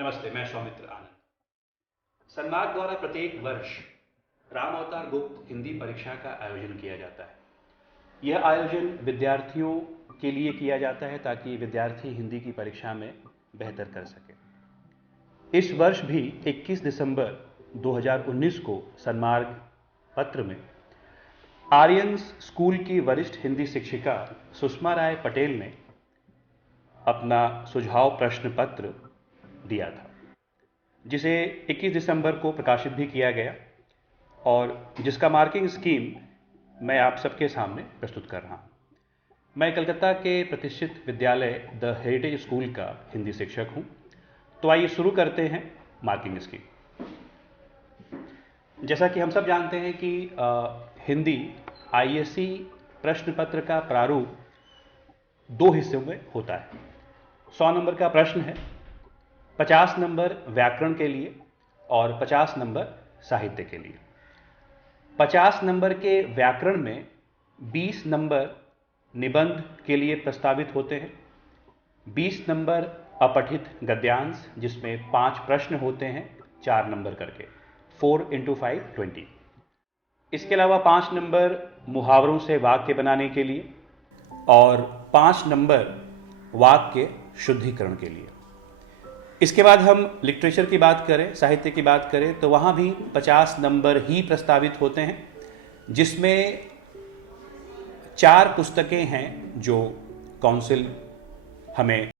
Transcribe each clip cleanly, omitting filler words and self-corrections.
नमस्ते, मैं सौमित्र आनंद। सन्मार्ग द्वारा प्रत्येक वर्ष राम अवतार गुप्त हिंदी परीक्षा का आयोजन किया जाता है। यह आयोजन विद्यार्थियों के लिए किया जाता है ताकि विद्यार्थी हिंदी की परीक्षा में बेहतर कर सके। इस वर्ष भी 21 दिसंबर 2019 को सन्मार्ग पत्र में आर्यन्स स्कूल की वरिष्ठ हिंदी शिक्षिका सुषमा राय पटेल ने अपना सुझाव प्रश्न पत्र दिया था, जिसे 21 दिसंबर को प्रकाशित भी किया गया और जिसका मार्किंग स्कीम मैं आप सबके सामने प्रस्तुत कर रहा हूं। मैं कलकत्ता के प्रतिष्ठित विद्यालय द हेरिटेज स्कूल का हिंदी शिक्षक हूं। तो आइए शुरू करते हैं मार्किंग स्कीम। जैसा कि हम सब जानते हैं कि हिंदी आईएससी प्रश्न पत्र का प्रारूप 2 हिस्सों में होता है। 100 नंबर का प्रश्न है, 50 नंबर व्याकरण के लिए और 50 नंबर साहित्य के लिए। 50 नंबर के व्याकरण में 20 नंबर निबंध के लिए प्रस्तावित होते हैं, 20 नंबर अपठित गद्यांश जिसमें 5 प्रश्न होते हैं 4 नंबर करके, 4 × 5 20। इसके अलावा 5 नंबर मुहावरों से वाक्य बनाने के लिए और 5 नंबर वाक्य शुद्धिकरण के लिए। इसके बाद हम लिटरेचर की बात करें, साहित्य की बात करें, तो वहाँ भी 50 नंबर ही प्रस्तावित होते हैं, जिसमें 4 पुस्तकें हैं जो काउंसिल हमें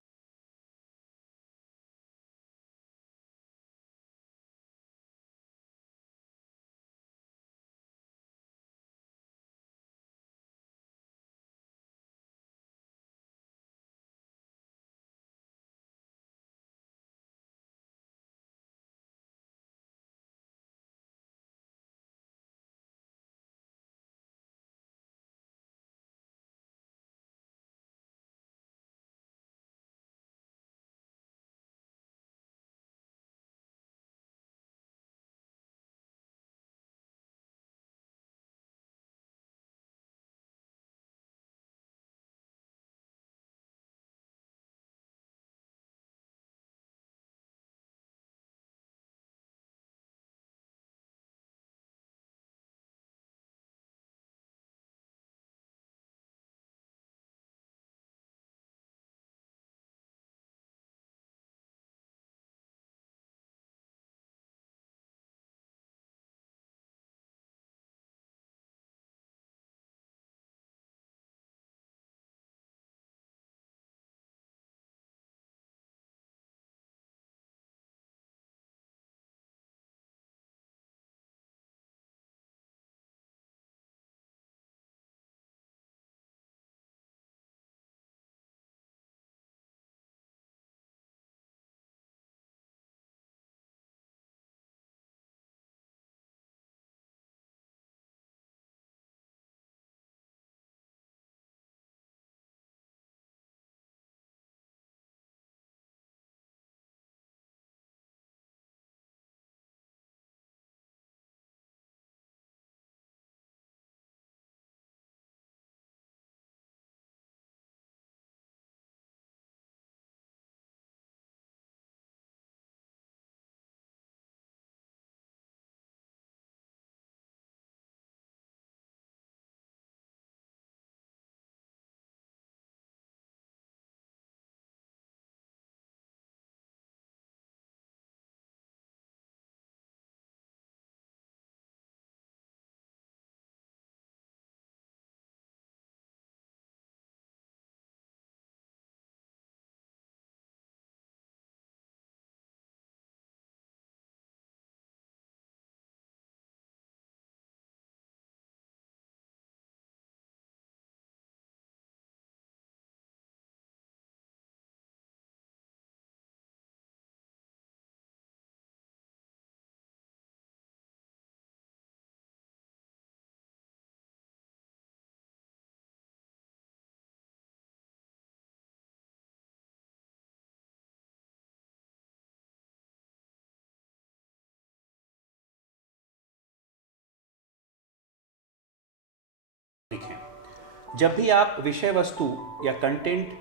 लिखें। जब भी आप विषय वस्तु या कंटेंट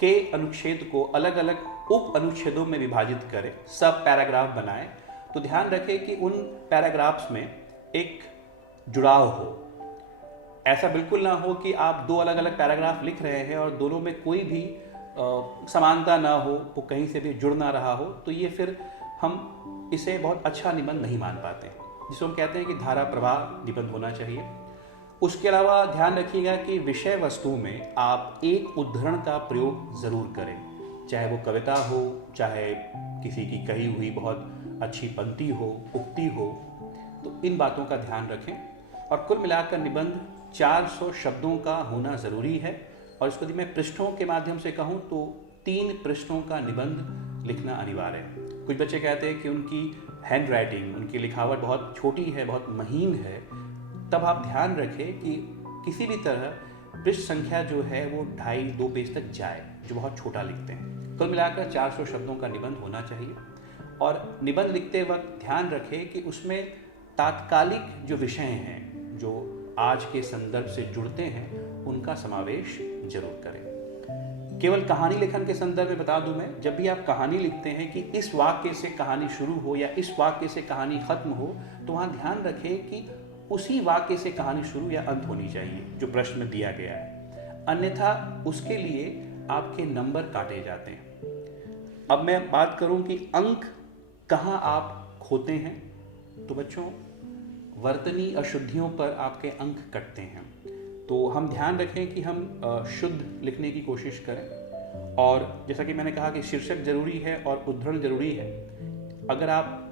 के अनुच्छेद को अलग अलग उप अनुच्छेदों में विभाजित करें, सब पैराग्राफ बनाएं, तो ध्यान रखें कि उन पैराग्राफ्स में एक जुड़ाव हो। ऐसा बिल्कुल ना हो कि आप दो अलग अलग पैराग्राफ लिख रहे हैं और दोनों में कोई भी समानता ना हो, वो कहीं से भी जुड़ ना रहा हो, तो ये फिर हम इसे बहुत अच्छा निबंध नहीं मान पाते, जिसको हम कहते हैं कि धारा प्रवाह निबंध होना चाहिए। उसके अलावा ध्यान रखिएगा कि विषय वस्तु में आप एक उद्धरण का प्रयोग ज़रूर करें, चाहे वो कविता हो, चाहे किसी की कही हुई बहुत अच्छी पंक्ति हो, उक्ति हो, तो इन बातों का ध्यान रखें। और कुल मिलाकर निबंध 400 शब्दों का होना ज़रूरी है। और इसको यदि मैं पृष्ठों के माध्यम से कहूँ तो 3 पृष्ठों का निबंध लिखना अनिवार्य है। कुछ बच्चे कहते हैं कि उनकी हैंड राइटिंग, उनकी लिखावट बहुत छोटी है, बहुत महीन है, तब आप ध्यान रखें कि किसी भी तरह पृष्ठ संख्या जो है वो 2.5-2 पेज तक जाए, जो बहुत छोटा लिखते हैं। कुल मिलाकर 400 शब्दों का निबंध होना चाहिए। और निबंध लिखते वक्त ध्यान रखें कि उसमें तात्कालिक जो विषय हैं, जो आज के संदर्भ से जुड़ते हैं, उनका समावेश जरूर करें। केवल कहानी लेखन के संदर्भ में बता दूं मैं, जब भी आप कहानी लिखते हैं कि इस वाक्य से कहानी शुरू हो या इस वाक्य से कहानी खत्म हो, तो वहाँ ध्यान रखें कि उसी वाक्य से कहानी शुरू या अंत होनी चाहिए जो प्रश्न में दिया गया है, अन्यथा उसके लिए आपके नंबर काटे जाते हैं। अब मैं बात करूं कि अंक कहाँ आप खोते हैं, तो बच्चों वर्तनी अशुद्धियों पर आपके अंक कटते हैं। तो हम ध्यान रखें कि हम शुद्ध लिखने की कोशिश करें। और जैसा कि मैंने कहा कि शीर्षक जरूरी है और उद्धरण जरूरी है। अगर आप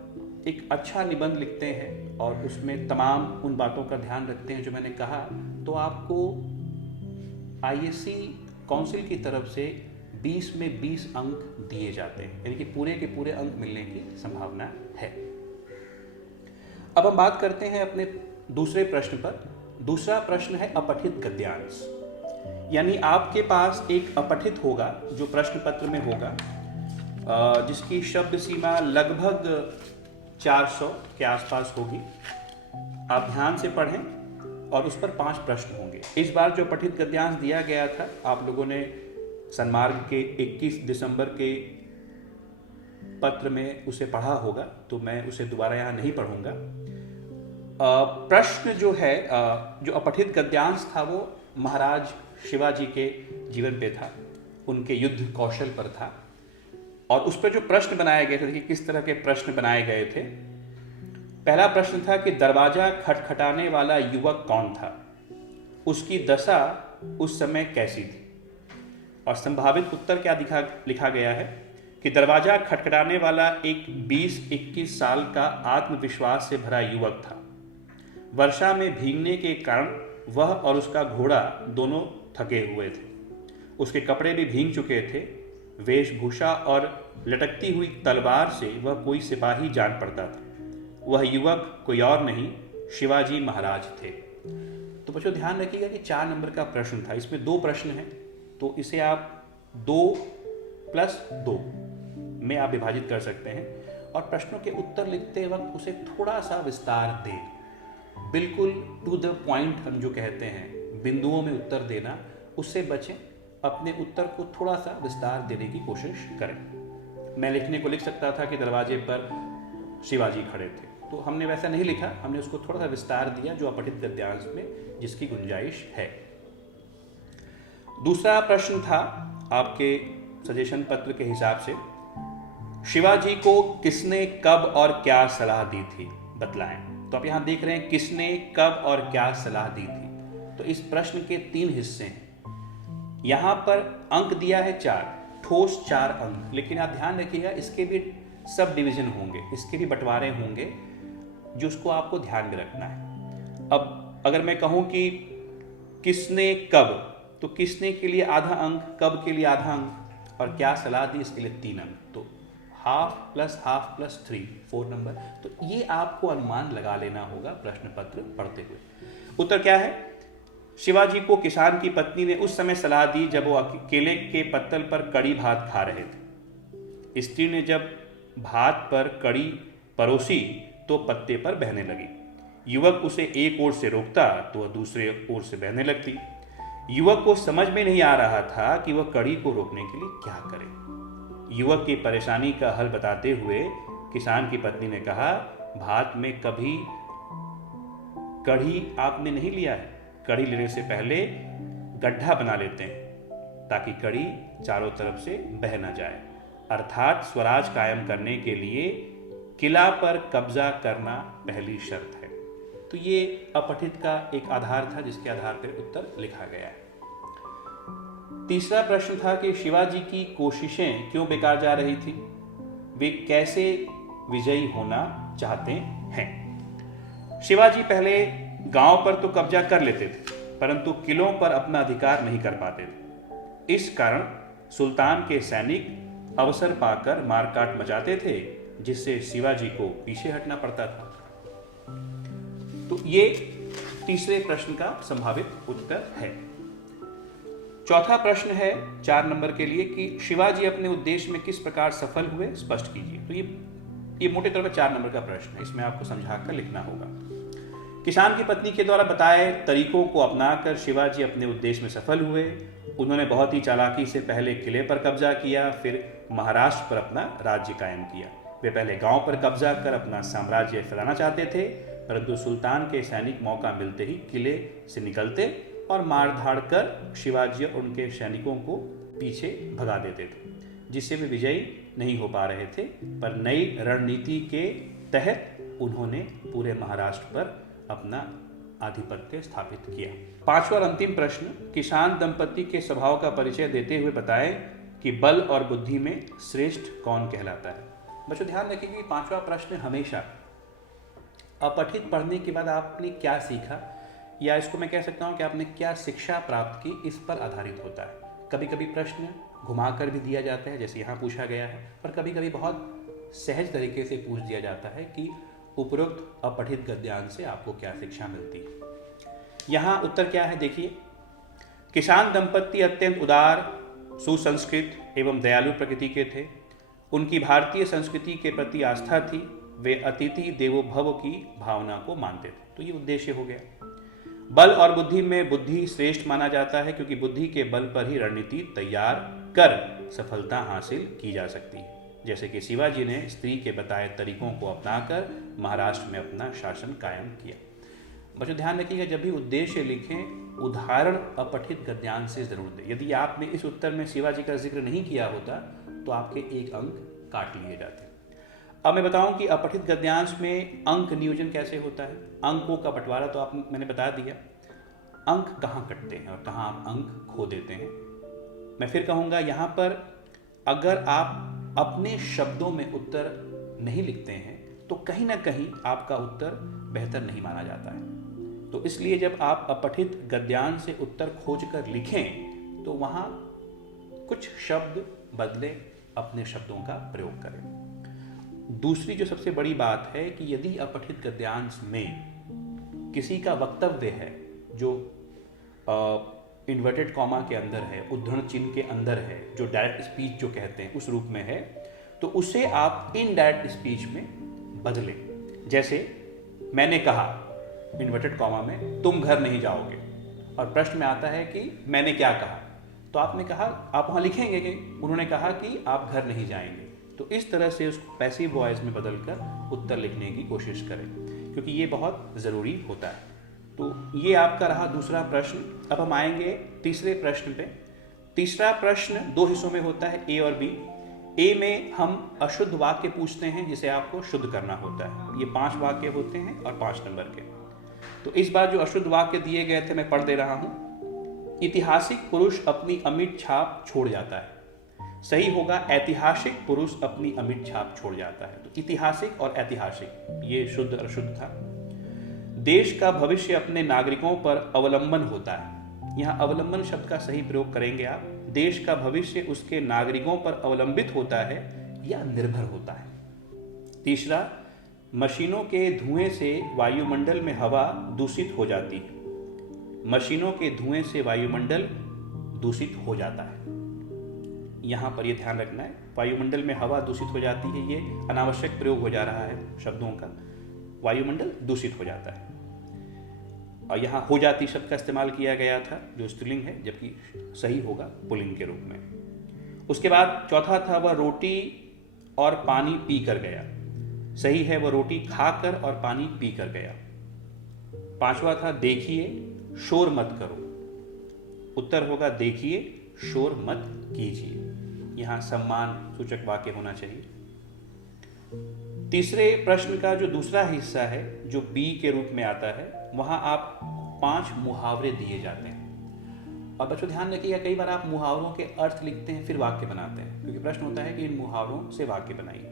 एक अच्छा निबंध लिखते हैं और उसमें तमाम उन बातों का ध्यान रखते हैं जो मैंने कहा, तो आपको आईएससी काउंसिल की तरफ से 20 में 20 अंक दिए जाते हैं, यानी कि पूरे के पूरे अंक मिलने की संभावना है। अब हम बात करते हैं अपने दूसरे प्रश्न पर। दूसरा प्रश्न है अपठित गद्यांश, यानी आपके पास एक अपठित होगा जो प्रश्न पत्र में होगा, जिसकी शब्द सीमा लगभग 400 के आसपास होगी। आप ध्यान से पढ़ें और उस पर 5 प्रश्न होंगे। इस बार जो अपठित गद्यांश दिया गया था, आप लोगों ने सन्मार्ग के 21 दिसंबर के पत्र में उसे पढ़ा होगा, तो मैं उसे दोबारा यहाँ नहीं पढ़ूंगा। प्रश्न जो है, जो अपठित गद्यांश था, वो महाराज शिवाजी के जीवन पे था, उनके युद्ध कौशल पर था। और उस पर जो प्रश्न बनाए गए थे, देखिए किस तरह के प्रश्न बनाए गए थे। पहला प्रश्न था कि दरवाजा खटखटाने वाला युवक कौन था, उसकी दशा उस समय कैसी थी। और संभावित उत्तर क्या लिखा गया है कि दरवाजा खटखटाने वाला एक 20-21 साल का आत्मविश्वास से भरा युवक था। वर्षा में भीगने के कारण वह और उसका घोड़ा दोनों थके हुए थे। उसके कपड़े भी भीग चुके थे। वेशभूषा और लटकती हुई तलवार से वह कोई सिपाही जान पड़ता था। वह युवक कोई और नहीं, शिवाजी महाराज थे। तो बच्चों ध्यान रखिएगा कि 4 नंबर का प्रश्न था, इसमें 2 प्रश्न हैं, तो इसे आप 2+2 में आप विभाजित कर सकते हैं। और प्रश्नों के उत्तर लिखते वक्त उसे थोड़ा सा विस्तार दें, बिल्कुल टू द पॉइंट हम जो कहते हैं, बिंदुओं में उत्तर देना, उससे बचें। अपने उत्तर को थोड़ा सा विस्तार देने की कोशिश करें। मैं लिखने को लिख सकता था कि दरवाजे पर शिवाजी खड़े थे, तो हमने वैसा नहीं लिखा, हमने उसको थोड़ा सा विस्तार दिया जो अपठित गद्यांश में जिसकी गुंजाइश है। दूसरा प्रश्न था आपके सजेशन पत्र के हिसाब से, शिवाजी को किसने कब और क्या सलाह दी थी, बतलाएं। तो आप यहां देख रहे हैं किसने कब और क्या सलाह दी थी। तो इस प्रश्न के 3 हिस्से हैं। यहां पर अंक दिया है 4, ठोस 4 अंक, लेकिन आप ध्यान रखिएगा इसके भी सब डिवीजन होंगे, इसके भी बंटवारे होंगे, जो उसको आपको ध्यान में रखना है। अब अगर मैं कहूं कि किसने कब, तो किसने के लिए आधा अंक, कब के लिए आधा अंक, और क्या सलाह दी इसके लिए 3 अंक। तो half plus half plus 3, 4 number. तो ये आपको अनुमान लगा लेना होगा प्रश्न पत्र पढ़ते हुए। उत्तर क्या है? शिवाजी को किसान की पत्नी ने उस समय सलाह दी जब वो केले के पत्तल पर कड़ी भात खा रहे थे। स्त्री ने जब भात पर कड़ी परोसी तो पत्ते पर बहने लगी। युवक उसे एक ओर से रोकता तो वह दूसरे ओर से बहने लगती। युवक को समझ में नहीं आ रहा था कि वह कड़ी को रोकने के लिए क्या करे। युवक की परेशानी का हल बताते हुए किसान की पत्नी ने कहा, भात में कभी कढ़ी आपने नहीं लिया है। कढ़ी लेने से पहले गड्ढा बना लेते हैं ताकि कढ़ी चारों तरफ से बह न जाए। अर्थात स्वराज कायम करने के लिए किला पर कब्जा करना पहली शर्त है। तो ये अपठित का एक आधार था जिसके आधार पर उत्तर लिखा गया है। तीसरा प्रश्न था कि शिवाजी की कोशिशें क्यों बेकार जा रही थी, वे कैसे विजयी होना चाहते हैं। शिवाजी पहले गांव पर तो कब्जा कर लेते थे परंतु किलों पर अपना अधिकार नहीं कर पाते थे। इस कारण सुल्तान के सैनिक अवसर पाकर मारकाट मचाते थे जिससे शिवाजी को पीछे हटना पड़ता था। तो ये तीसरे प्रश्न का संभावित उत्तर है। चौथा प्रश्न है 4 नंबर के लिए कि शिवाजी अपने उद्देश्य में किस प्रकार सफल हुए, स्पष्ट कीजिए। तो ये मोटे तौर पर 4 नंबर का प्रश्न है, इसमें आपको समझाकर लिखना होगा। किसान की पत्नी के द्वारा बताए तरीकों को अपनाकर शिवाजी अपने उद्देश्य में सफल हुए। उन्होंने बहुत ही चालाकी से पहले किले पर कब्जा किया, फिर महाराष्ट्र पर अपना राज्य कायम किया। वे पहले गांव पर कब्जा कर अपना साम्राज्य फैलाना चाहते थे परंतु सुल्तान के सैनिक मौका मिलते ही किले से निकलते और मार धाड़ कर शिवाजी और उनके सैनिकों को पीछे भगा देते थे जिससे वे विजयी नहीं हो पा रहे थे। पर नई रणनीति के तहत उन्होंने पूरे महाराष्ट्र पर अपना आधिपत्य स्थापित किया। 5वां और अंतिम प्रश्न, किसान दंपति के स्वभाव का परिचय देते हुए बताएं कि बल और बुद्धि में श्रेष्ठ कौन कहलाता है। बच्चों ध्यान रखिए कि 5वां प्रश्न हमेशा अपठित पढ़ने के बाद आपने क्या सीखा या इसको मैं कह सकता हूं कि आपने क्या शिक्षा प्राप्त की, इस पर आधारित होता है। कभी कभी प्रश्न घुमाकर भी दिया जाता है जैसे यहाँ पूछा गया है, पर कभी कभी बहुत सहज तरीके से पूछ दिया जाता है कि उपरोक्त अपठित गद्यांश से आपको क्या शिक्षा मिलती है। यहाँ उत्तर क्या है देखिए, किसान दंपति अत्यंत उदार, सुसंस्कृत एवं दयालु प्रकृति के थे। उनकी भारतीय संस्कृति के प्रति आस्था थी। वे अतिथि देवो भव की भावना को मानते थे। तो ये उद्देश्य हो गया। बल और बुद्धि में बुद्धि श्रेष्ठ माना जाता है क्योंकि बुद्धि के बल पर ही रणनीति तैयार कर सफलता हासिल की जा सकती है। जैसे कि शिवाजी ने स्त्री के बताए तरीकों को अपनाकर महाराष्ट्र में अपना शासन कायम किया। बच्चों ध्यान रखिएगा, जब भी उद्देश्य लिखें उदाहरण अपठित गद्यांश से जरूर दें। यदि आपने इस उत्तर में शिवाजी का जिक्र नहीं किया होता तो आपके 1 अंक काट लिए जाते। अब मैं बताऊं कि अपठित गद्यांश में अंक नियोजन कैसे होता है। अंकों का बंटवारा तो मैंने बता दिया, अंक कहाँ कटते हैं और कहाँ आप अंक खो देते हैं। मैं फिर कहूँगा, यहाँ पर अगर आप अपने शब्दों में उत्तर नहीं लिखते हैं तो कहीं ना कहीं आपका उत्तर बेहतर नहीं माना जाता है। तो इसलिए जब आप अपठित गद्यांश से उत्तर खोज कर लिखें तो वहाँ कुछ शब्द बदलें, अपने शब्दों का प्रयोग करें। दूसरी जो सबसे बड़ी बात है कि यदि अपठित गद्यांश में किसी का वक्तव्य है जो इन्वर्टेड कॉमा के अंदर है, उद्धरण चिन्ह के अंदर है, जो डायरेक्ट स्पीच जो कहते हैं उस रूप में है, तो उसे आप इनडायरेक्ट स्पीच में बदलें। जैसे मैंने कहा इन्वर्टेड कॉमा में तुम घर नहीं जाओगे, और प्रश्न में आता है कि मैंने क्या कहा, तो आपने कहा, आप वहाँ लिखेंगे कि उन्होंने कहा कि आप घर नहीं जाएंगे। तो इस तरह से उसको पैसिव वॉइस में बदलकर उत्तर लिखने की कोशिश करें क्योंकि ये बहुत ज़रूरी होता है। तो ये आपका रहा दूसरा प्रश्न। अब हम आएंगे तीसरे प्रश्न पे। तीसरा प्रश्न 2 हिस्सों में होता है, ए और बी। ए में हम अशुद्ध वाक्य पूछते हैं जिसे आपको शुद्ध करना होता है। ये 5 वाक्य होते हैं और 5 नंबर के। तो इस बार जो अशुद्ध वाक्य दिए गए थे मैं पढ़ दे रहा हूँ। ऐतिहासिक पुरुष अपनी अमिट छाप छोड़ जाता है। सही होगा ऐतिहासिक पुरुष अपनी अमिट छाप छोड़ जाता है। तो ऐतिहासिक और ऐतिहासिक ये शुद्ध और अशुद्ध था। देश का भविष्य अपने नागरिकों पर अवलंबन होता है। यहाँ अवलंबन शब्द का सही प्रयोग करेंगे आप। देश का भविष्य उसके नागरिकों पर अवलंबित होता है या निर्भर होता है। तीसरा, मशीनों के धुएं से वायुमंडल में हवा दूषित हो जाती है। मशीनों के धुएं से वायुमंडल दूषित हो जाता है। यहाँ पर ये ध्यान रखना है, वायुमंडल में हवा दूषित हो जाती है, ये अनावश्यक प्रयोग हो जा रहा है शब्दों का। वायुमंडल दूषित हो जाता है और यहाँ हो जाती शब्द का इस्तेमाल किया गया था जो स्त्रीलिंग है, जबकि सही होगा पुल्लिंग के रूप में। उसके बाद चौथा था वह रोटी और पानी पी कर गया। सही है, वह रोटी खाकर और पानी पी कर गया। पांचवा था देखिए शोर मत करो। उत्तर होगा देखिए शोर मत कीजिए। यहां सम्मान सूचक वाक्य होना चाहिए। तीसरे प्रश्न का जो दूसरा हिस्सा है जो बी के रूप में आता है, वहां आप 5 मुहावरे दिए जाते हैं। और बच्चों ध्यान रखिएगा, कई बार आप मुहावरों के अर्थ लिखते हैं फिर वाक्य बनाते हैं, क्योंकि प्रश्न होता है कि इन मुहावरों से वाक्य बनाइए।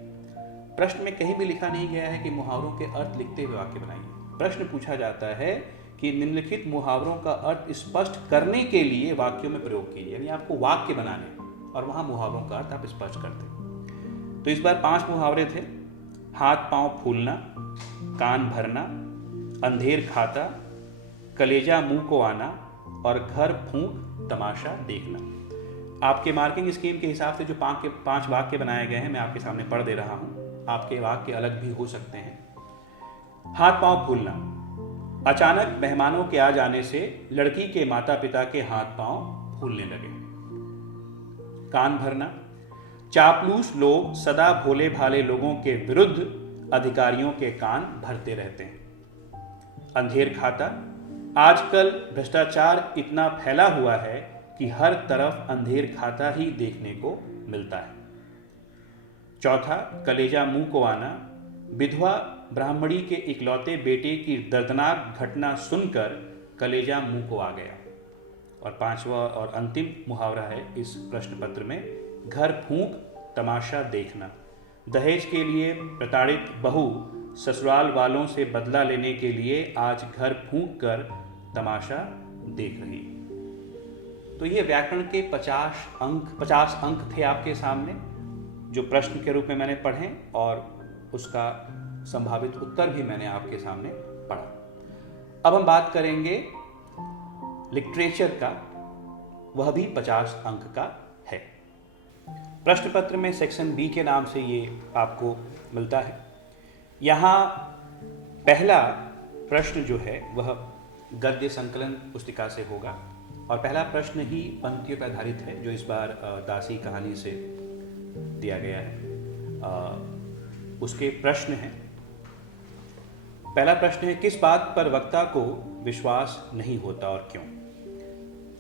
प्रश्न में कहीं भी लिखा नहीं गया है कि मुहावरों के अर्थ लिखते हुए वाक्य बनाइए। प्रश्न पूछा जाता है कि निम्नलिखित मुहावरों का अर्थ स्पष्ट करने के लिए वाक्यों में प्रयोग कीजिए, यानी आपको वाक्य बनाने और वहां मुहावरों का अर्थ आप स्पष्ट करते। तो इस बार 5 मुहावरे थे। हाथ पांव फूलना, कान भरना, अंधेर खाता, कलेजा मुंह को आना और घर फूंक तमाशा देखना। आपके मार्किंग स्कीम के हिसाब से जो 5 वाक्य बनाए गए हैं मैं आपके सामने पढ़ दे रहा हूं। आपके वाक्य अलग भी हो सकते हैं। हाथ पांव फूलना, अचानक मेहमानों के आ जाने से लड़की के माता पिता के हाथ पांव फूलने लगे। कान भरना, चापलूस लोग सदा भोले भाले लोगों के विरुद्ध अधिकारियों के कान भरते रहते हैं। अंधेर खाता, आजकल भ्रष्टाचार इतना फैला हुआ है कि हर तरफ अंधेर खाता ही देखने को मिलता है। चौथा, कलेजा मुंह को आना, विधवा ब्राह्मणी के इकलौते बेटे की दर्दनाक घटना सुनकर कलेजा मुंह को आ गया। और 5वां और अंतिम मुहावरा है इस प्रश्न पत्र में, घर फूंक तमाशा देखना। दहेज के लिए प्रताड़ित बहू ससुराल वालों से बदला लेने के लिए आज घर फूंक कर तमाशा देख रही। तो ये व्याकरण के 50 अंक थे आपके सामने, जो प्रश्न के रूप में मैंने पढ़े और उसका संभावित उत्तर भी मैंने आपके सामने पढ़ा। अब हम बात करेंगे लिटरेचर का, वह भी 50 अंक का है। प्रश्न पत्र में सेक्शन बी के नाम से ये आपको मिलता है। यहाँ पहला प्रश्न जो है वह गद्य संकलन पुस्तिका से होगा और पहला प्रश्न ही पंक्तियों पर आधारित है, जो इस बार दासी कहानी से दिया गया है। उसके प्रश्न हैं। पहला प्रश्न है, किस बात पर वक्ता को विश्वास नहीं होता और क्यों?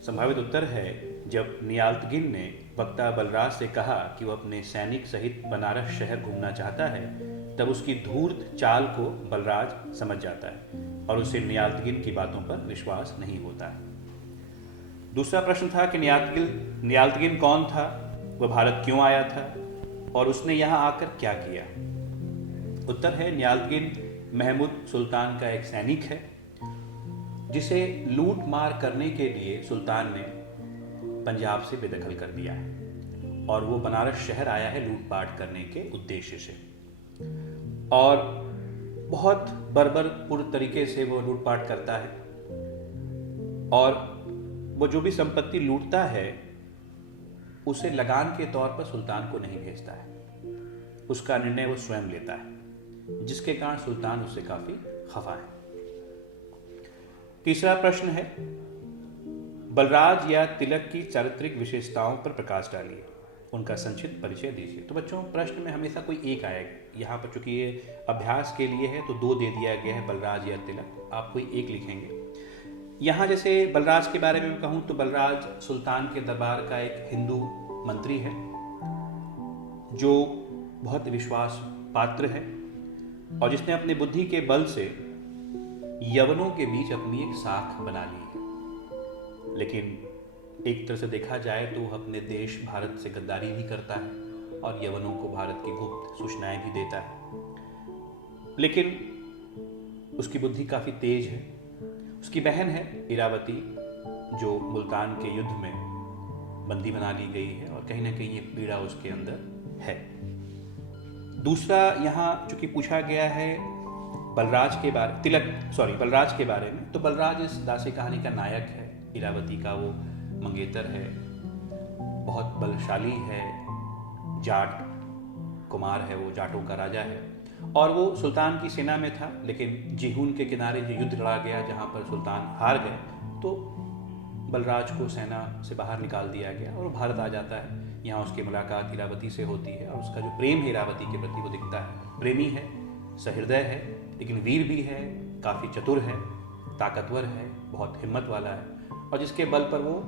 संभावित उत्तर है, जब नियाल्तगिन ने वक्ता बलराज से कहा कि वह अपने सैनिक सहित बनारस शहर घूमना चाहता है, तब उसकी धूर्त चाल को बलराज समझ जाता है और उसे नियाल्तगिन की बातों पर विश्वास नहीं होता है। दूसरा प्रश्न था कि नियाल्तगिन कौन था, वह भारत क्यों आया था और उसने यहाँ आकर क्या किया? उत्तर है, नियाल्तगिन महमूद सुल्तान का एक सैनिक है जिसे लूट मार करने के लिए सुल्तान ने पंजाब से बेदखल कर दिया है और वो बनारस शहर आया है लूटपाट करने के उद्देश्य से। और बहुत बर्बरपूर्ण तरीके से वो लूटपाट करता है और वो जो भी संपत्ति लूटता है उसे लगान के तौर पर सुल्तान को नहीं भेजता है, उसका निर्णय वो स्वयं लेता है, जिसके कारण सुल्तान उससे काफी खफा है। तीसरा प्रश्न है, बलराज या तिलक की चारित्रिक विशेषताओं पर प्रकाश डालिए, उनका संक्षिप्त परिचय दीजिए। तो बच्चों प्रश्न में हमेशा कोई एक आएगा। यहाँ पर चूंकि ये अभ्यास के लिए है तो 2 दे दिया गया है, बलराज या तिलक, आप कोई एक लिखेंगे। यहाँ जैसे बलराज के बारे में कहूँ तो बलराज सुल्तान के दरबार का एक हिंदू मंत्री है जो बहुत विश्वास पात्र है और जिसने अपनी बुद्धि के बल से यवनों के बीच अपनी एक साख बना ली है। लेकिन एक तरह से देखा जाए तो वह अपने देश भारत से गद्दारी भी करता है और यवनों को भारत की गुप्त सूचनाएं भी देता है। लेकिन उसकी बुद्धि काफ़ी तेज है। उसकी बहन है इरावती, जो मुल्तान के युद्ध में बंदी बना ली गई है और कहीं ना कहीं ये पीड़ा उसके अंदर है। दूसरा यहाँ चूंकि पूछा गया है बलराज के बारे में, तो बलराज इस दासी कहानी का नायक है। इरावती का वो मंगेतर है, बहुत बलशाली है, जाट कुमार है, वो जाटों का राजा है और वो सुल्तान की सेना में था। लेकिन जिहून के किनारे जो युद्ध लड़ा गया जहाँ पर सुल्तान हार गए तो बलराज को सेना से बाहर निकाल दिया गया और भारत आ जाता है। यहाँ उसकी मुलाकात इरावती से होती है और उसका जो प्रेम है इरावती के प्रति वो दिखता है। प्रेमी है, सहृदय है, लेकिन वीर भी है, काफ़ी चतुर है, ताकतवर है, बहुत हिम्मत वाला है और जिसके बल पर वो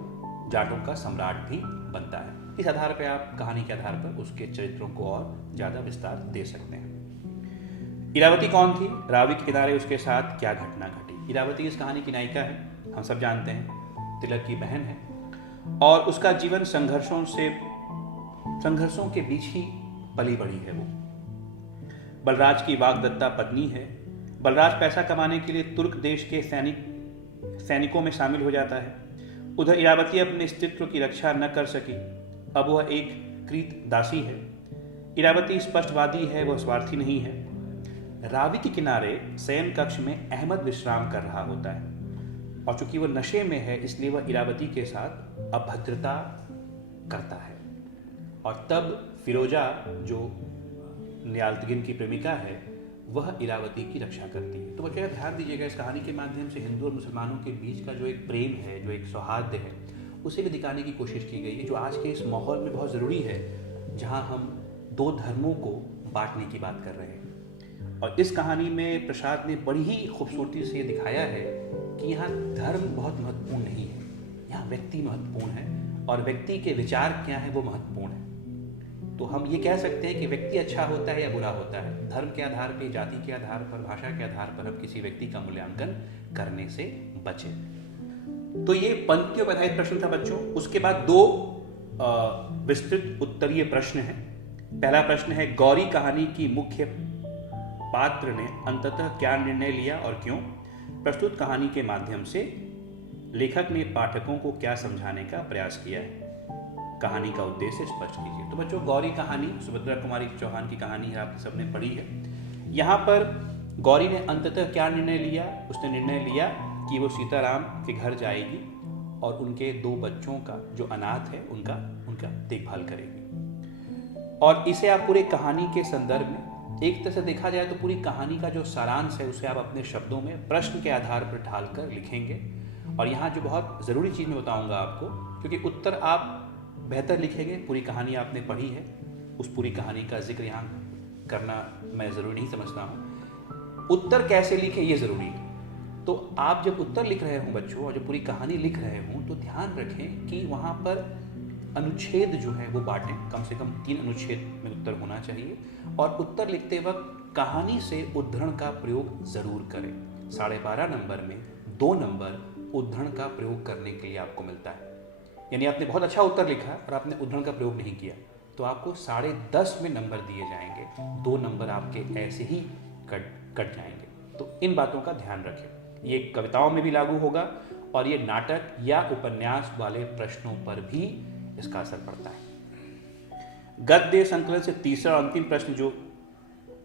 जाटों का सम्राट भी बनता है। इस आधार पर आप कहानी के आधार पर उसके चरित्रों को और ज़्यादा विस्तार दे सकते हैं। इरावती कौन थी? रावी के किनारे उसके साथ क्या घटना घटी? इरावती इस कहानी की नायिका है, हम सब जानते हैं, तिलक की बहन है और उसका जीवन संघर्षों के बीच ही पली बढ़ी है। वो बलराज की वाग्दत्ता पत्नी है। बलराज पैसा कमाने के लिए तुर्क देश के सैनिकों में शामिल हो जाता है। उधर इरावती अपने अस्तित्व की रक्षा न कर सकी, अब वह एक कृत दासी है। इरावती स्पष्टवादी है, वह स्वार्थी नहीं है। रावी के किनारे शयन कक्ष में अहमद विश्राम कर रहा होता है और चूंकि वह नशे में है इसलिए वह इरावती के साथ अभद्रता करता है और तब फिरोजा जो नियालतगिन की प्रेमिका है वह इरावती की रक्षा करती है। तो बच्चों ध्यान दीजिएगा, इस कहानी के माध्यम से हिंदू और मुसलमानों के बीच का जो एक प्रेम है, जो एक सौहार्द है, उसे भी दिखाने की कोशिश की गई है, जो आज के इस माहौल में बहुत ज़रूरी है जहाँ हम दो धर्मों को बांटने की बात कर रहे हैं। और इस कहानी में प्रसाद ने बड़ी ही खूबसूरती से दिखाया है कि यहाँ धर्म बहुत महत्वपूर्ण नहीं है, यहाँ व्यक्ति महत्वपूर्ण है और व्यक्ति के विचार क्या है वो महत्वपूर्ण है। तो हम ये कह सकते हैं कि व्यक्ति अच्छा होता है या बुरा होता है, धर्म के आधार पर, जाति के आधार पर, भाषा के आधार पर हम किसी व्यक्ति का मूल्यांकन करने से बचें। तो ये पंक्तियों पर आधारित प्रश्न था बच्चों। उसके बाद दो विस्तृत उत्तरीय प्रश्न हैं। पहला प्रश्न है, गौरी कहानी की मुख्य पात्र ने अंततः क्या निर्णय लिया और क्यों? प्रस्तुत कहानी के माध्यम से लेखक ने पाठकों को क्या समझाने का प्रयास किया है? कहानी का उद्देश्य स्पष्ट कीजिए। तो बच्चों गौरी कहानी सुभद्रा कुमारी चौहान की कहानी है, आप सबने पढ़ी है। यहाँ पर गौरी ने अंततः क्या निर्णय लिया? उसने निर्णय लिया कि वो सीताराम के घर जाएगी और उनके दो बच्चों का जो अनाथ है उनका देखभाल करेगी। और इसे आप पूरे कहानी के संदर्भ में एक तरह से देखा जाए तो पूरी कहानी का जो सारांश है उसे आप अपने शब्दों में प्रश्न के आधार पर ढालकर लिखेंगे। और यहाँ जो बहुत ज़रूरी चीज़ मैं बताऊँगा आपको, क्योंकि उत्तर आप बेहतर लिखेंगे, पूरी कहानी आपने पढ़ी है, उस पूरी कहानी का जिक्र यहाँ करना मैं ज़रूरी नहीं समझता हूँ। उत्तर कैसे लिखें ये ज़रूरी है। तो आप जब उत्तर लिख रहे हों बच्चों और जब पूरी कहानी लिख रहे हों तो ध्यान रखें कि वहाँ पर अनुच्छेद जो है वो बांटें, कम से कम 3 अनुच्छेद में उत्तर होना चाहिए। और उत्तर लिखते वक्त कहानी से उद्धरण का प्रयोग ज़रूर करें। 12.5 नंबर में 2 नंबर उद्धरण का प्रयोग करने के लिए आपको मिलता है। यानी आपने बहुत अच्छा उत्तर लिखा और आपने उद्धरण का प्रयोग नहीं किया तो आपको 10.5 में नंबर दिए जाएंगे, 2 नंबर आपके ऐसे ही कट जाएंगे। तो इन बातों का ध्यान रखें। ये कविताओं में भी लागू होगा और ये नाटक या उपन्यास वाले प्रश्नों पर भी इसका असर पड़ता है। गद्य संकलन से तीसरा अंतिम प्रश्न जो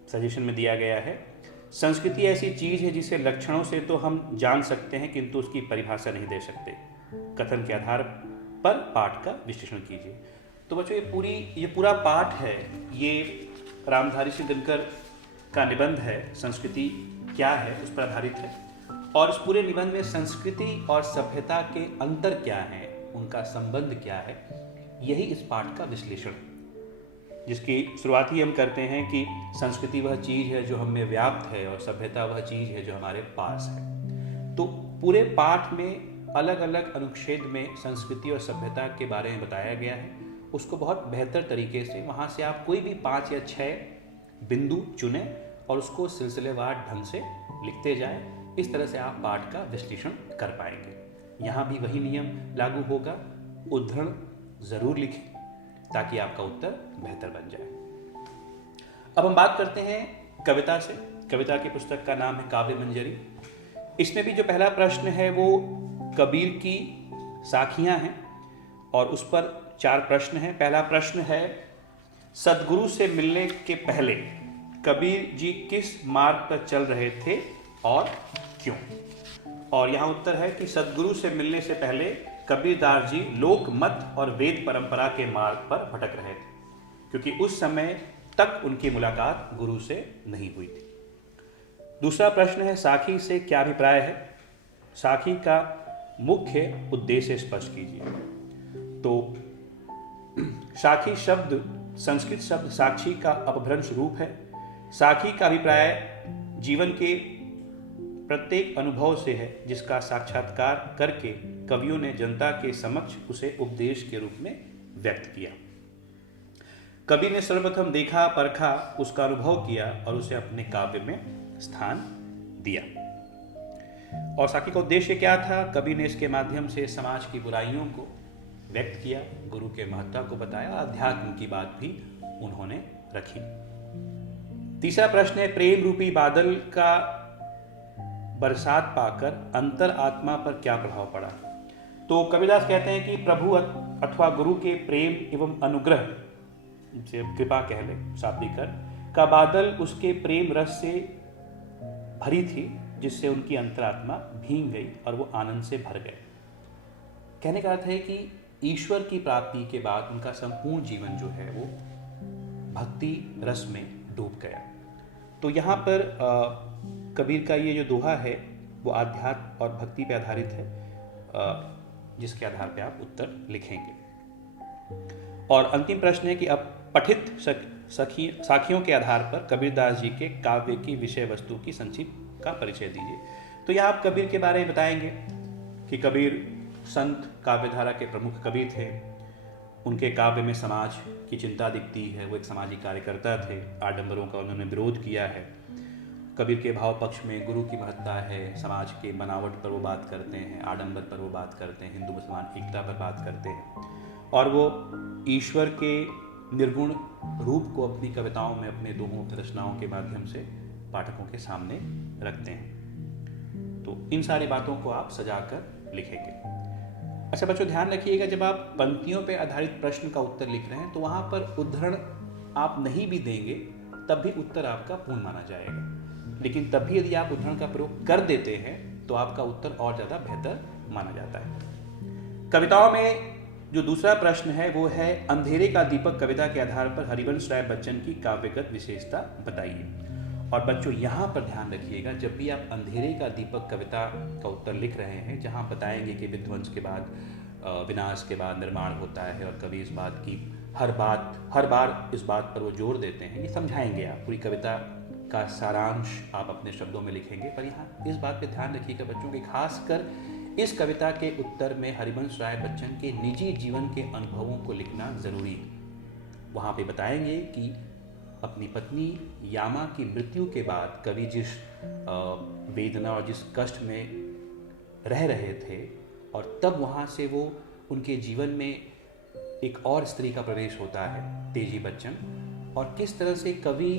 सजेशन में दिया गया है, संस्कृति ऐसी चीज है जिसे लक्षणों से तो हम जान सकते हैं किंतु उसकी परिभाषा नहीं दे सकते। कथन के आधार पर पाठ का विश्लेषण कीजिए। तो बच्चों ये पूरा पाठ है, ये रामधारी सिंह दिनकर का निबंध है, संस्कृति क्या है उस पर आधारित है। और इस पूरे निबंध में संस्कृति और सभ्यता के अंतर क्या हैं, उनका संबंध क्या है, यही इस पाठ का विश्लेषण है। जिसकी शुरुआत ही हम करते हैं कि संस्कृति वह चीज़ है जो हम में व्याप्त है और सभ्यता वह चीज़ है जो हमारे पास है। तो पूरे पाठ में अलग अलग अनुच्छेद में संस्कृति और सभ्यता के बारे में बताया गया है। उसको बहुत बेहतर तरीके से वहाँ से आप कोई भी 5 या 6 बिंदु चुनें और उसको सिलसिलेवार ढंग से लिखते जाएं। इस तरह से आप पाठ का विश्लेषण कर पाएंगे। यहाँ भी वही नियम लागू होगा, उद्धरण ज़रूर लिखें ताकि आपका उत्तर बेहतर बन जाए। अब हम बात करते हैं कविता से। कविता की पुस्तक का नाम है काव्य मंजरी। इसमें भी जो पहला प्रश्न है वो कबीर की साखियाँ हैं और उस पर 4 प्रश्न हैं। पहला प्रश्न है, सद्गुरु से मिलने के पहले कबीर जी किस मार्ग पर चल रहे थे और क्यों? और यहाँ उत्तर है कि सद्गुरु से मिलने से पहले कबीरदास जी लोक मत और वेद परंपरा के मार्ग पर भटक रहे थे, क्योंकि उस समय तक उनकी मुलाकात गुरु से नहीं हुई थी। दूसरा प्रश्न है, साखी से क्या अभिप्राय है? साखी का मुख्य उद्देश्य स्पष्ट कीजिए। तो साखी शब्द संस्कृत शब्द साक्षी का अपभ्रंश रूप है। साखी का अभिप्राय जीवन के प्रत्येक अनुभव से है, जिसका साक्षात्कार करके कवियों ने जनता के समक्ष उसे उपदेश के रूप में व्यक्त किया। कवि ने सर्वप्रथम देखा, परखा, उसका अनुभव किया और उसे अपने काव्य में स्थान दिया। और साखी का उद्देश्य क्या था? कवि ने इसके माध्यम से समाज की बुराइयों को व्यक्त किया, गुरु के महत्व को बताया, अध्यात्म की बात भी उन्होंने रखी। तीसरा प्रश्न है, प्रेम रूपी बादल का बरसात पाकर अंतर आत्मा पर क्या प्रभाव पड़ा? तो कबीरदास कहते हैं कि प्रभु अथवा गुरु के प्रेम एवं अनुग्रह, कृपा कह ले शाब्दिक का बादल उसके प्रेम रस से भरी थी, जिससे उनकी अंतरात्मा भीग गई और वो आनंद से भर गए। कहने का अर्थ है कि ईश्वर की प्राप्ति के बाद उनका संपूर्ण जीवन जो है वो भक्ति रस में डूब गया। तो यहाँ पर कबीर का ये जो दोहा है वो आध्यात्म और भक्ति पे आधारित है, जिसके आधार पे आप उत्तर लिखेंगे। और अंतिम प्रश्न है कि अब पठित साखियों के आधार पर कबीरदास जी के काव्य की विषय वस्तु की संक्षिप्त का परिचय दीजिए। तो यहाँ आप कबीर के बारे में बताएंगे कि कबीर संत काव्यधारा के प्रमुख कवि थे। उनके काव्य में समाज की चिंता दिखती है, वो एक सामाजिक कार्यकर्ता थे। आडंबरों का उन्होंने विरोध किया है। कबीर के भाव पक्ष में गुरु की महत्ता है, समाज के बनावट पर वो बात करते हैं, आडंबर पर वो बात करते हैं, हिंदू मुसलमान एकता पर बात करते हैं, और वो ईश्वर के निर्गुण रूप को अपनी कविताओं में, अपने दोहों रचनाओं के माध्यम से पाठकों के सामने रखते हैं। तो इन सारी बातों को आप सजाकर लिखेंगे। अच्छा बच्चों, ध्यान रखिएगा, जब आप पंक्तियों पर आधारित प्रश्न का उत्तर लिख रहे हैं तो वहाँ पर उद्धरण आप नहीं भी देंगे तब भी उत्तर आपका पूर्ण माना जाएगा। लेकिन तब भी यदि आप उद्धरण का प्रयोग कर देते हैं तो आपका उत्तर और ज़्यादा बेहतर माना जाता है। कविताओं में जो दूसरा प्रश्न है वो है, अंधेरे का दीपक कविता के आधार पर हरिवंश राय बच्चन की काव्यगत विशेषता बताइए। और बच्चों यहाँ पर ध्यान रखिएगा, जब भी आप अंधेरे का दीपक कविता का उत्तर लिख रहे हैं, जहाँ बताएंगे कि विध्वंस के बाद, विनाश के बाद निर्माण होता है, और कवि इस बात की हर बार इस बात पर वो जोर देते हैं, ये समझाएंगे आप, पूरी कविता का सारांश आप अपने शब्दों में लिखेंगे। पर यहाँ इस बात पे ध्यान रखिएगा बच्चों कि खासकर इस कविता के उत्तर में हरिवंश राय बच्चन के निजी जीवन के अनुभवों को लिखना जरूरी है। वहाँ पे बताएंगे कि अपनी पत्नी यामा की मृत्यु के बाद कवि जिस वेदना और जिस कष्ट में रह रहे थे, और तब वहाँ से वो उनके जीवन में एक और स्त्री का प्रवेश होता है, तेजी बच्चन, और किस तरह से कवि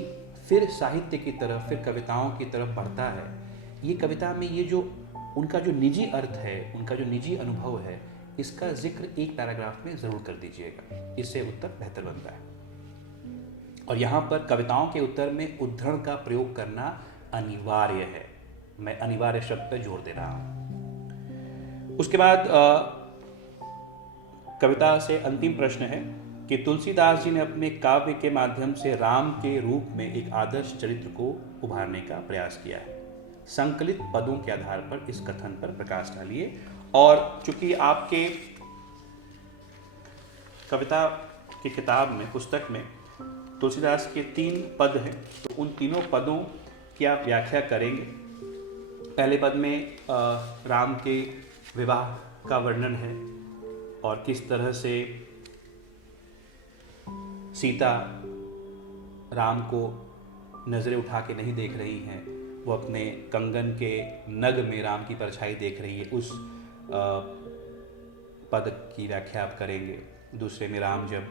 फिर साहित्य की तरफ, फिर कविताओं की तरफ बढ़ता है। ये कविता में ये जो उनका जो निजी अर्थ है, उनका जो निजी अनुभव है, इसका जिक्र एक पैराग्राफ में ज़रूर कर दीजिएगा, इससे उत्तर बेहतर बनता है। और यहाँ पर कविताओं के उत्तर में उद्धरण का प्रयोग करना अनिवार्य है। मैं अनिवार्य शब्द पर जोर दे रहा हूँ। उसके बाद कविता से अंतिम प्रश्न है कि तुलसीदास जी ने अपने काव्य के माध्यम से राम के रूप में एक आदर्श चरित्र को उभारने का प्रयास किया है। संकलित पदों के आधार पर इस कथन पर प्रकाश डालिए। और चूंकि आपके कविता की किताब में, पुस्तक में तुलसीदास के 3 पद हैं, तो उन तीनों पदों की आप व्याख्या करेंगे। पहले पद में राम के विवाह का वर्णन है और किस तरह से सीता राम को नज़रें उठा के नहीं देख रही हैं, वो अपने कंगन के नग में राम की परछाई देख रही है, उस पद की व्याख्या आप करेंगे। दूसरे में राम जब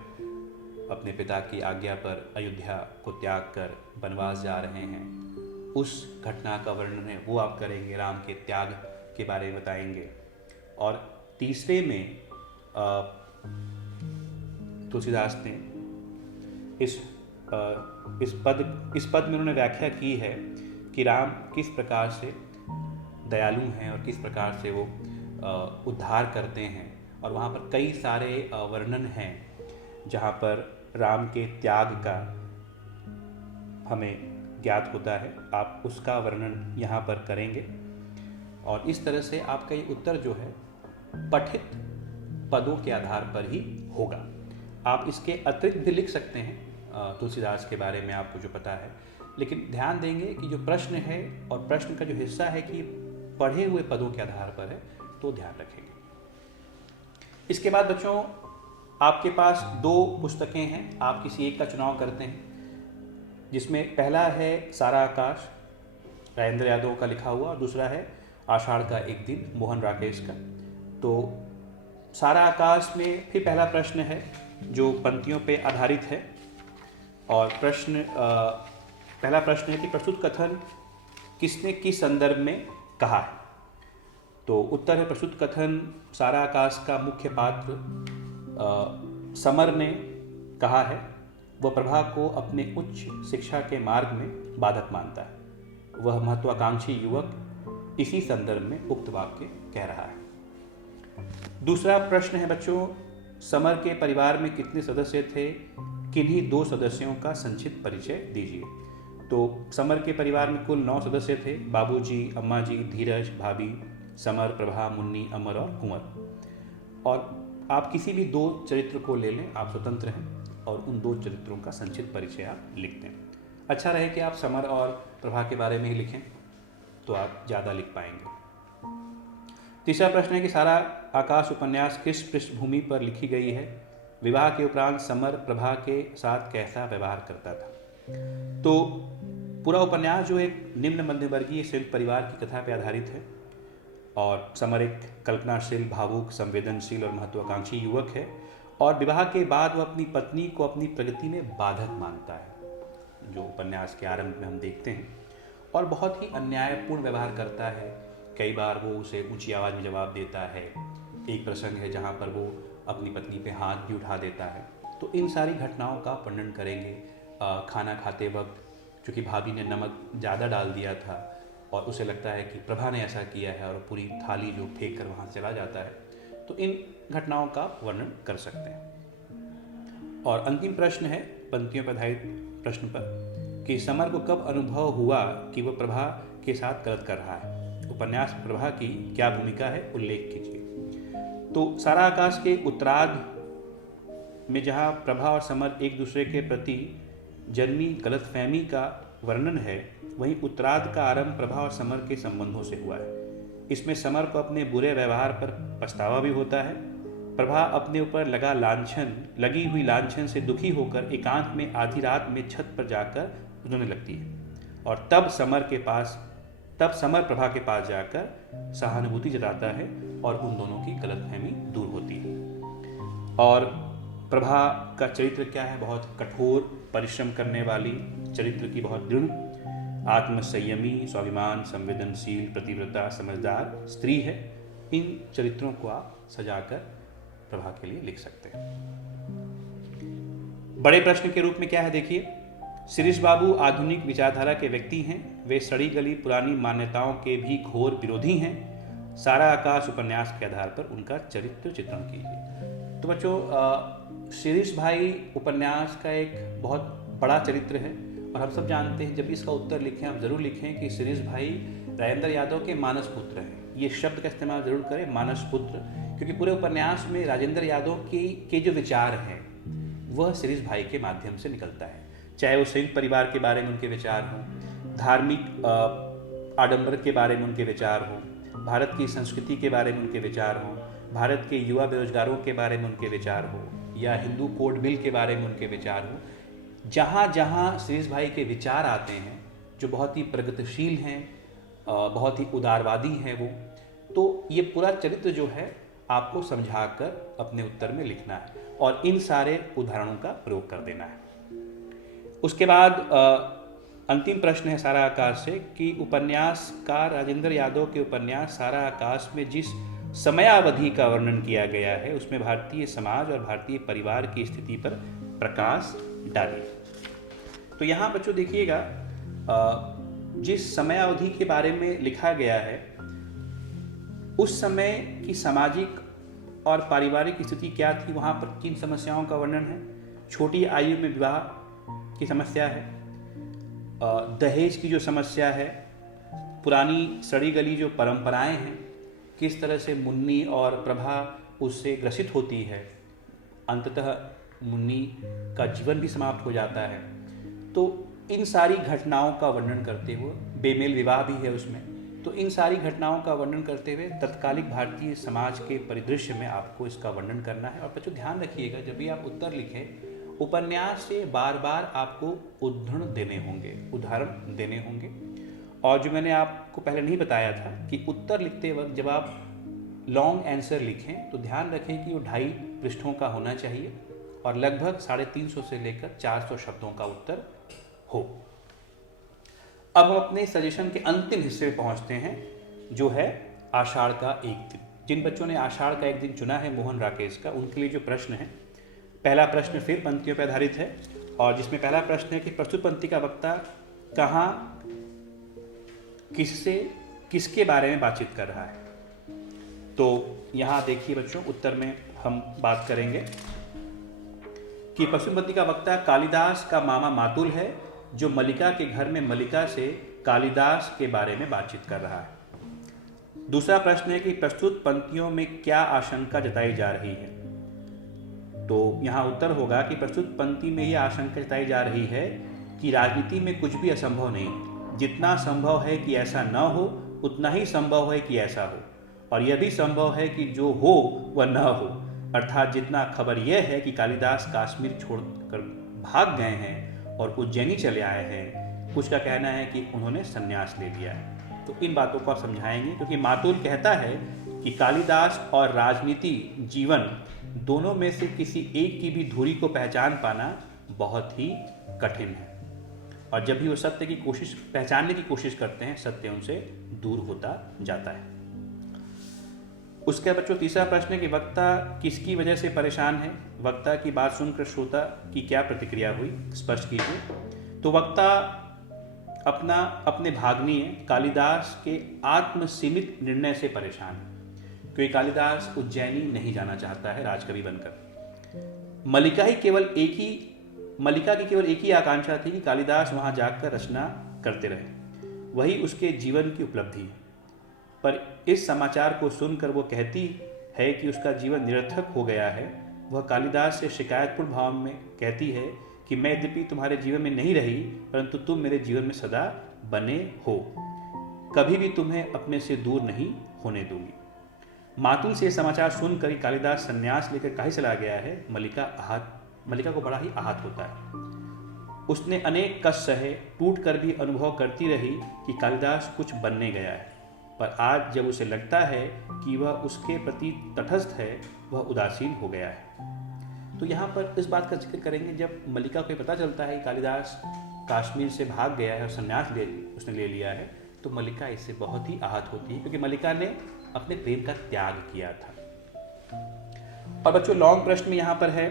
अपने पिता की आज्ञा पर अयोध्या को त्याग कर वनवास जा रहे हैं, उस घटना का वर्णन है वो आप करेंगे, राम के त्याग के बारे में बताएंगे। और तीसरे में तुलसीदास ने इस पद में उन्होंने व्याख्या की है कि राम किस प्रकार से दयालु हैं और किस प्रकार से वो उद्धार करते हैं। और वहाँ पर कई सारे वर्णन हैं जहाँ पर राम के त्याग का हमें ज्ञात होता है, आप उसका वर्णन यहाँ पर करेंगे। और इस तरह से आपका ये उत्तर जो है पठित पदों के आधार पर ही होगा। आप इसके अतिरिक्त भी लिख सकते हैं तुलसीदास के बारे में आपको जो पता है, लेकिन ध्यान देंगे कि जो प्रश्न है और प्रश्न का जो हिस्सा है कि पढ़े हुए पदों के आधार पर है, तो ध्यान रखेंगे। इसके बाद बच्चों आपके पास 2 पुस्तकें हैं, आप किसी एक का चुनाव करते हैं, जिसमें पहला है सारा आकाश राजेंद्र यादव का लिखा हुआ और दूसरा है आषाढ़ का एक दिन मोहन राकेश का। तो सारा आकाश में फिर पहला प्रश्न है जो पंक्तियों पे आधारित है और पहला प्रश्न है कि प्रस्तुत कथन किसने किस संदर्भ में कहा है। तो उत्तर है प्रस्तुत कथन सारा आकाश का मुख्य पात्र समर ने कहा है। वह प्रभा को अपने उच्च शिक्षा के मार्ग में बाधक मानता है। वह महत्वाकांक्षी युवक इसी संदर्भ में उक्त वाक्य कह रहा है। दूसरा प्रश्न है बच्चों, समर के परिवार में कितने सदस्य थे, किन्हीं 2 सदस्यों का संक्षिप्त परिचय दीजिए। तो समर के परिवार में कुल 9 सदस्य थे, बाबूजी, अम्मा जी, धीरज, भाभी, समर, प्रभा, मुन्नी, अमर और कुंवर। और आप किसी भी 2 चरित्र को ले लें, आप स्वतंत्र हैं और उन 2 चरित्रों का संक्षिप्त परिचय आप लिख दें। अच्छा रहे कि आप समर और प्रभा के बारे में ही लिखें, तो आप ज़्यादा लिख पाएंगे। तीसरा प्रश्न है कि सारा आकाश उपन्यास किस पृष्ठभूमि पर लिखी गई है। विवाह के उपरांत समर प्रभा के साथ कैसा व्यवहार करता था। तो पूरा उपन्यास जो एक निम्न मध्यवर्गीय संयुक्त परिवार की कथा पर आधारित है और समर एक कल्पनाशील, भावुक, संवेदनशील और महत्वाकांक्षी युवक है और विवाह के बाद वह अपनी पत्नी को अपनी प्रगति में बाधक मानता है, जो उपन्यास के आरंभ में हम देखते हैं, और बहुत ही अन्यायपूर्ण व्यवहार करता है। कई बार वो उसे ऊंची आवाज़ में जवाब देता है। एक प्रसंग है जहाँ पर वो अपनी पत्नी पे हाथ भी उठा देता है। तो इन सारी घटनाओं का वर्णन करेंगे। खाना खाते वक्त चूँकि भाभी ने नमक ज़्यादा डाल दिया था और उसे लगता है कि प्रभा ने ऐसा किया है और पूरी थाली जो फेंक कर वहाँ चला जाता है, तो इन घटनाओं का वर्णन कर सकते हैं। और अंतिम प्रश्न है पंक्तियों पर आधारित प्रश्न पर कि समर को कब अनुभव हुआ कि वह प्रभा के साथ गलत कर रहा है। उपन्यास में प्रभा की क्या भूमिका है, उल्लेख कीजिए। तो सारा आकाश के उत्तरार्ध में जहाँ प्रभा और समर एक दूसरे के प्रति जन्मी गलतफहमी का वर्णन है, वहीं उत्तरार्ध का आरंभ प्रभा और समर के संबंधों से हुआ है। इसमें समर को अपने बुरे व्यवहार पर पछतावा भी होता है। प्रभा अपने ऊपर लगी हुई लांछन से दुखी होकर एकांत में आधी रात में छत पर जाकर रोने लगती है और तब समर प्रभा के पास जाकर सहानुभूति जताता है और उन दोनों की गलतफहमी दूर होती है। और प्रभा का चरित्र क्या है, बहुत कठोर, परिश्रम करने वाली, चरित्र की बहुत दृढ़, आत्मसंयमी, स्वाभिमान, संवेदनशील, प्रतिव्रता, समझदार स्त्री है। इन चरित्रों को आप सजाकर प्रभा के लिए लिख सकते हैं। बड़े प्रश्न के रूप में क्या है देखिए, शिरीष बाबू आधुनिक विचारधारा के व्यक्ति हैं। वे सड़ी गली पुरानी मान्यताओं के भी घोर विरोधी हैं। सारा आकाश उपन्यास के आधार पर उनका चरित्र चित्रण कीजिए। तो बच्चों, शिरीष भाई उपन्यास का एक बहुत बड़ा चरित्र है और हम सब जानते हैं, जब इसका उत्तर लिखें आप ज़रूर लिखें कि शिरीष भाई राजेंद्र यादव के मानस पुत्र हैं। ये शब्द का इस्तेमाल ज़रूर करें, मानस पुत्र, क्योंकि पूरे उपन्यास में राजेंद्र यादव के जो विचार हैं वह शिरीष भाई के माध्यम से निकलता है। चाहे वो संयुक्त परिवार के बारे में उनके विचार हों, धार्मिक आडंबर के बारे में उनके विचार हों, भारत की संस्कृति के बारे में उनके विचार हों, भारत के युवा बेरोजगारों के बारे में उनके विचार हो, या हिंदू कोड बिल के बारे में उनके विचार हो, जहाँ जहाँ शिरीष भाई के विचार आते हैं जो बहुत ही प्रगतिशील हैं, बहुत ही उदारवादी हैं वो, तो ये पूरा चरित्र जो है आपको समझाकर अपने उत्तर में लिखना है और इन सारे उदाहरणों का प्रयोग कर देना है। उसके बाद अंतिम प्रश्न है सारा आकाश से कि उपन्यासकार राजेंद्र यादव के उपन्यास सारा आकाश में जिस समयावधि का वर्णन किया गया है उसमें भारतीय समाज और भारतीय परिवार की स्थिति पर प्रकाश डालिए। तो यहाँ बच्चों देखिएगा, जिस समयावधि के बारे में लिखा गया है उस समय की सामाजिक और पारिवारिक स्थिति क्या थी, वहाँ पर किन समस्याओं का वर्णन है। छोटी आयु में विवाह की समस्या है, दहेज की जो समस्या है, पुरानी सड़ी गली जो परंपराएं हैं, किस तरह से मुन्नी और प्रभा उससे ग्रसित होती है, अंततः मुनि का जीवन भी समाप्त हो जाता है। तो इन सारी घटनाओं का वर्णन करते हुए, बेमेल विवाह भी है उसमें, तो इन सारी घटनाओं का वर्णन करते हुए तत्कालिक भारतीय समाज के परिदृश्य में आपको इसका वर्णन करना है। और बच्चों ध्यान रखिएगा, जब भी आप उत्तर लिखें, उपन्यास से बार बार आपको उद्धरण देने होंगे, उदाहरण देने होंगे। और जो मैंने आपको पहले नहीं बताया था कि उत्तर लिखते वक्त जब आप लॉन्ग आंसर लिखें तो ध्यान रखें कि वो 2.5 पृष्ठों का होना चाहिए और लगभग 350 से लेकर 400 शब्दों का उत्तर हो। अब हम अपने सजेशन के अंतिम हिस्से में पहुंचते हैं, जो है आषाढ़ का एक दिन। जिन बच्चों ने आषाढ़ का एक दिन चुना है मोहन राकेश का, उनके लिए जो प्रश्न है, पहला प्रश्न फिर पंक्तियों पर आधारित है और जिसमें पहला प्रश्न है कि प्रस्तुत पंक्ति का वक्ता कहाँ, किससे, किसके बारे में बातचीत कर रहा है। तो यहाँ देखिए बच्चों, उत्तर में हम बात करेंगे कि प्रस्तुत पंक्ति का वक्ता कालिदास का मामा मातुल है, जो मल्लिका के घर में मल्लिका से कालिदास के बारे में बातचीत कर रहा है। दूसरा प्रश्न है कि प्रस्तुत पंक्तियों में क्या आशंका जताई जा रही है। तो यहाँ उत्तर होगा कि प्रस्तुत पंक्ति में यह आशंका जताई जा रही है कि राजनीति में कुछ भी असंभव नहीं है। जितना संभव है कि ऐसा न हो, उतना ही संभव है कि ऐसा हो, और यह भी संभव है कि जो हो वह न हो। अर्थात जितना खबर यह है कि कालिदास कश्मीर छोड़कर भाग गए हैं और उज्जैनी चले आए हैं, कुछ का कहना है कि उन्होंने संन्यास ले लिया है। तो इन बातों को आप समझाएंगे, क्योंकि मातुल कहता है कि कालिदास और राजनीति जीवन दोनों में से किसी एक की भी धुरी को पहचान पाना बहुत ही कठिन है, और जब भी वो सत्य की कोशिश पहचानने की कोशिश करते हैं, सत्य उनसे दूर होता जाता है। उसके बच्चों तीसरा प्रश्न है कि वक्ता किसकी वजह से परेशान है। वक्ता की बात सुनकर श्रोता की क्या प्रतिक्रिया हुई, स्पष्ट कीजिए। तो वक्ता अपने भागनीय कालिदास के आत्मसीमित निर्णय से परेशान है, क्योंकि कालिदास उज्जैनी नहीं जाना चाहता है राजकवि बनकर। मल्लिका की केवल एक ही आकांक्षा थी कि कालिदास वहां जाकर रचना करते रहे, वही उसके जीवन की उपलब्धि है। पर इस समाचार को सुनकर वो कहती है कि उसका जीवन निरर्थक हो गया है। वह कालिदास से शिकायतपूर्ण भाव में कहती है कि मैं यद्यपि तुम्हारे जीवन में नहीं रही, परंतु तुम मेरे जीवन में सदा बने हो, कभी भी तुम्हें अपने से दूर नहीं होने दूंगी। मातुल से समाचार सुनकर कालिदास संन्यास लेकर काहे चला गया है, मल्लिका को बड़ा ही आहत होता है। उसने अनेक कष्ट सहे, टूट कर भी अनुभव करती रही कि कालिदास कुछ बनने गया है, पर आज जब उसे लगता है कि वह उसके प्रति तटस्थ है, वह उदासीन हो गया है। तो यहाँ पर इस बात का जिक्र करेंगे, जब मल्लिका को पता चलता है कि कालिदास कश्मीर से भाग गया है और संन्यास उसने ले लिया है, तो मल्लिका इससे बहुत ही आहत होती है, क्योंकि मल्लिका ने अपने प्रेम का त्याग किया था। और बच्चों लॉन्ग प्रश्न में यहाँ पर है,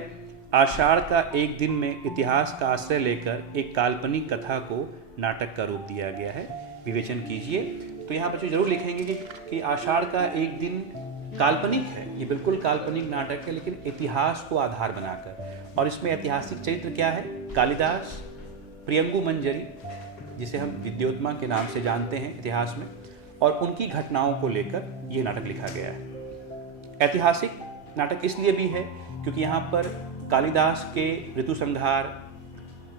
आषाढ़ का एक दिन में इतिहास का आश्रय लेकर एक काल्पनिक कथा को नाटक का रूप दिया गया है, विवेचन कीजिए। तो यहाँ बच्चों जरूर लिखेंगे कि आषाढ़ का एक दिन काल्पनिक है, ये बिल्कुल काल्पनिक नाटक है, लेकिन इतिहास को आधार बनाकर। और इसमें ऐतिहासिक चरित्र क्या है, कालिदास, प्रियंगु मंजरी जिसे हम विद्योत्मा के नाम से जानते हैं इतिहास में, और उनकी घटनाओं को लेकर ये नाटक लिखा गया है। ऐतिहासिक नाटक इसलिए भी है क्योंकि यहाँ पर कालिदास के ऋतु संहार,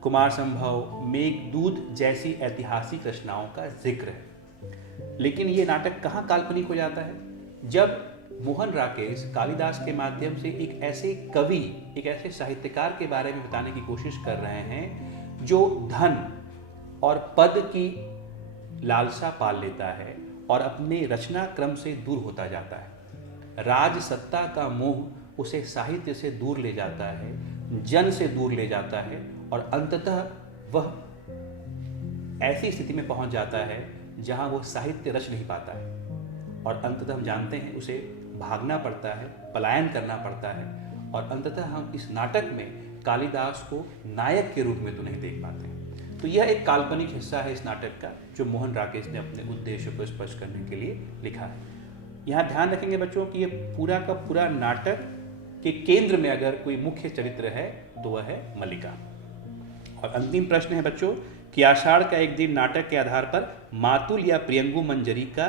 कुमार संभव, मेघदूत जैसी ऐतिहासिक रचनाओं का जिक्र है। लेकिन ये नाटक कहाँ काल्पनिक हो जाता है, जब मोहन राकेश कालिदास के माध्यम से एक ऐसे कवि, एक ऐसे साहित्यकार के बारे में बताने की कोशिश कर रहे हैं जो धन और पद की लालसा पाल लेता है और अपने रचना क्रम से दूर होता जाता है। राज सत्ता का मोह उसे साहित्य से दूर ले जाता है, जन से दूर ले जाता है, और अंततः वह ऐसी स्थिति में पहुंच जाता है जहां वो साहित्य रच नहीं पाता है, और अंततः हम जानते हैं उसे भागना पड़ता है, पलायन करना पड़ता है, और अंततः हम इस नाटक में कालिदास को नायक के रूप में तो नहीं देख पाते हैं। तो यह एक काल्पनिक हिस्सा है इस नाटक का, जो मोहन राकेश ने अपने उद्देश्य को स्पष्ट करने के लिए लिखा है। यहाँ ध्यान रखेंगे बच्चों कि ये पूरा का पूरा नाटक के केंद्र में अगर कोई मुख्य चरित्र है तो वह है मल्लिका। और अंतिम प्रश्न है बच्चों कि आषाढ़ का एक दिन नाटक के आधार पर मातुल या प्रियंगु मंजरी का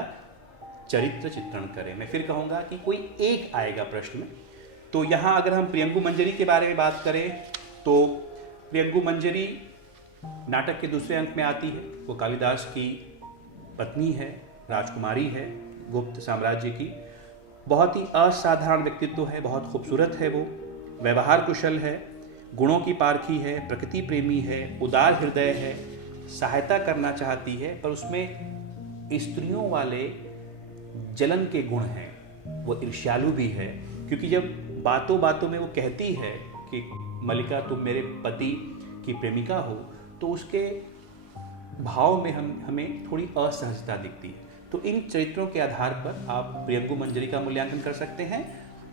चरित्र चित्रण करें। मैं फिर कहूँगा कि कोई एक आएगा प्रश्न में, तो यहाँ अगर हम प्रियंगु मंजरी के बारे में बात करें तो प्रियंगु मंजरी नाटक के दूसरे अंक में आती है। वो कालिदास की पत्नी है, राजकुमारी है गुप्त साम्राज्य की। बहुत ही असाधारण व्यक्तित्व है, बहुत खूबसूरत है वो, व्यवहार कुशल है, गुणों की पारखी है, प्रकृति प्रेमी है, उदार हृदय है, सहायता करना चाहती है, पर उसमें स्त्रियों वाले जलन के गुण हैं। वो ईर्ष्यालु भी है, क्योंकि जब बातों बातों में वो कहती है कि मल्लिका तुम मेरे पति की प्रेमिका हो, तो उसके भाव में हमें थोड़ी असहजता दिखती है। तो इन चरित्रों के आधार पर आप प्रियंगु मंजरी का मूल्यांकन कर सकते हैं।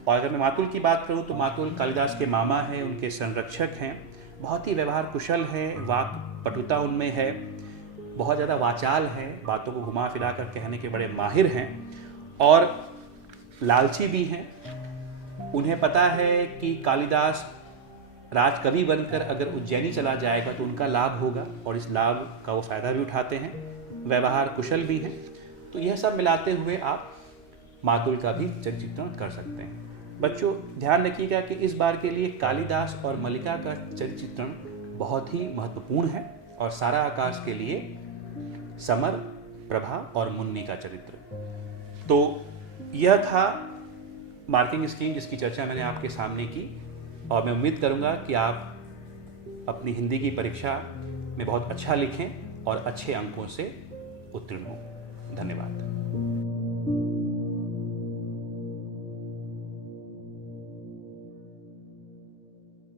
और अगर मैं मातुल की बात करूं तो मातुल कालिदास के मामा हैं, उनके संरक्षक हैं, बहुत ही व्यवहार कुशल हैं, वाक पटुता उनमें है, बहुत ज़्यादा वाचाल हैं, बातों को घुमा फिरा कर कहने के बड़े माहिर हैं और लालची भी हैं। उन्हें पता है कि कालिदास राजकवि बनकर अगर उज्जैनी चला जाएगा तो उनका लाभ होगा और इस लाभ का वो फ़ायदा भी उठाते हैं, व्यवहार कुशल भी हैं। तो यह सब मिलाते हुए आप मातुल का भी चरित्र चित्रण कर सकते हैं। बच्चों ध्यान रखिएगा कि इस बार के लिए कालिदास और मल्लिका का चरित्र चित्रण बहुत ही महत्वपूर्ण है और सारा आकाश के लिए समर, प्रभा और मुन्नी का चरित्र। तो यह था मार्किंग स्कीम जिसकी चर्चा मैंने आपके सामने की और मैं उम्मीद करूंगा कि आप अपनी हिंदी की परीक्षा में बहुत अच्छा लिखें और अच्छे अंकों से उत्तीर्ण हों। धन्यवाद।